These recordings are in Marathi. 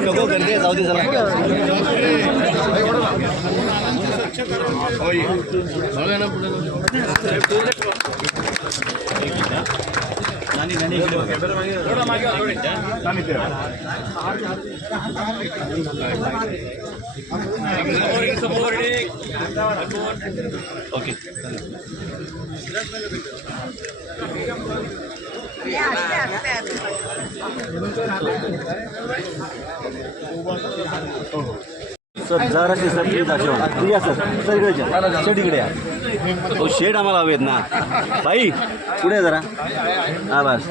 नको गर्दी जाऊ दे चला. ओके सर जराशी सर प्लीज या सर सर इकडे शेड इकडे या. तो शेड आम्हाला हवेत ना बाई पुढे जरा. हां बस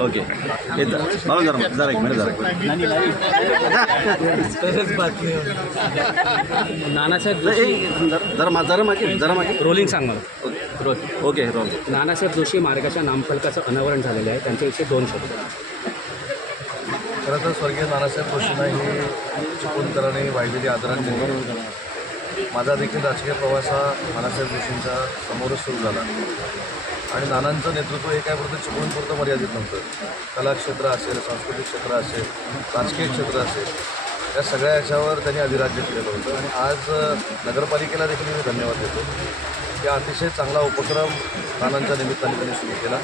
ओके हे भाऊ जरा जरा एक मिनिट जरा नानासाहेब जरा मागे रोलिंग सांग मला. Okay role. नानासाहेब जोशी मार्गाच्या नामफलकाचं अनावरण झालेलं आहे, त्यांच्याविषयी 2 शब्द. खरं तर स्वर्गीय नानासाहेब जोशींना ही चिपळूणकरांनी वाहिलेली आदरांजली. माझा देखील राजकीय प्रवास हा नानासाहेब जोशींच्या समोरच सुरू झाला आणि नानांचं नेतृत्व हे काय फक्त चिपळूणपुरतं मर्यादित नव्हतं. कलाक्षेत्र असेल, सांस्कृतिक क्षेत्र असेल, राजकीय क्षेत्र असेल, या सगळ्या याच्यावर त्यांनी अधिराज्य केलेलं होतं आणि आज नगरपालिकेला देखील मी धन्यवाद देतो. या अतिशय चांगला उपक्रम नानांच्या निमित्ताने त्यांनी सुरू केला.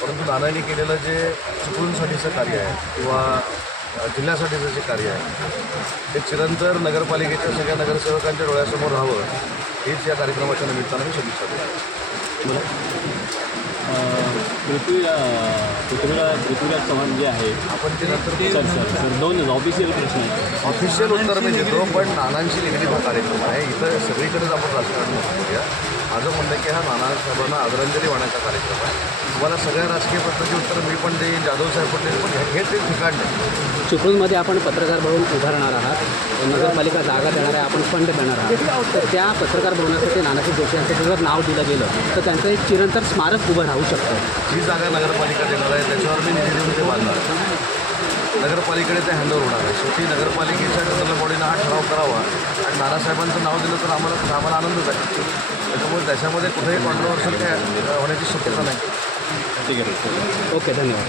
परंतु नानांनी केलेलं जे चिपळूणसाठीचं कार्य आहे किंवा जिल्ह्यासाठीचं जे कार्य आहे ते चिरंतर नगरपालिकेच्या सगळ्या नगरसेवकांच्या डोळ्यासमोर राहावं हीच या कार्यक्रमाच्या निमित्तानं मी शुभेच्छा देतो. पृथ्वीराज चव्हाण जे आहे आपण ते नंतर सर 2 ऑफिशियल प्रश्न आहेत. ऑफिशियल उत्तर मी देतो, पण नानांशी निगडीत हा कार्यक्रम आहे. इथं सगळीकडेच आपण राजकारण करूया. माझं म्हणणं की हा नानासाहेबांना आदरांजली वाहण्याचा कार्यक्रम आहे. तुम्हाला सगळ्या राजकीय प्रश्नाची उत्तर मी पण देईन, जाधव साहेब पण देईन, पण हे ते ठिकाण नाही. चिपळूणमध्ये आपण पत्रकार भवन उभारणार आहात, नगरपालिका जागा देणार आहे, आपण फंड देणार आहात. तर त्या पत्रकार भवनासाठी नानासाहेब जोशी यांचं जर नाव दिलं गेलं तर त्यांचं एक चिरंतर स्मारक उभं राहू शकतं. जी जागा नगरपालिका देणार आहे त्याच्यावर मी निधी देऊन ते बांधणार. नगरपालिकेकडे ते हँडओव्हर होणार आहे. शेवटी नगरपालिकेच्या जनरल बॉडीनं हा ठराव करावा आणि नानासाहेबांचं नाव दिलं तर आम्हाला आनंदच आहे. त्याच्यामुळे त्याच्यामध्ये कुठेही कॉन्ट्रोवर्शियल काय होण्याची शक्यता नाही. ठीक आहे, ओके, धन्यवाद.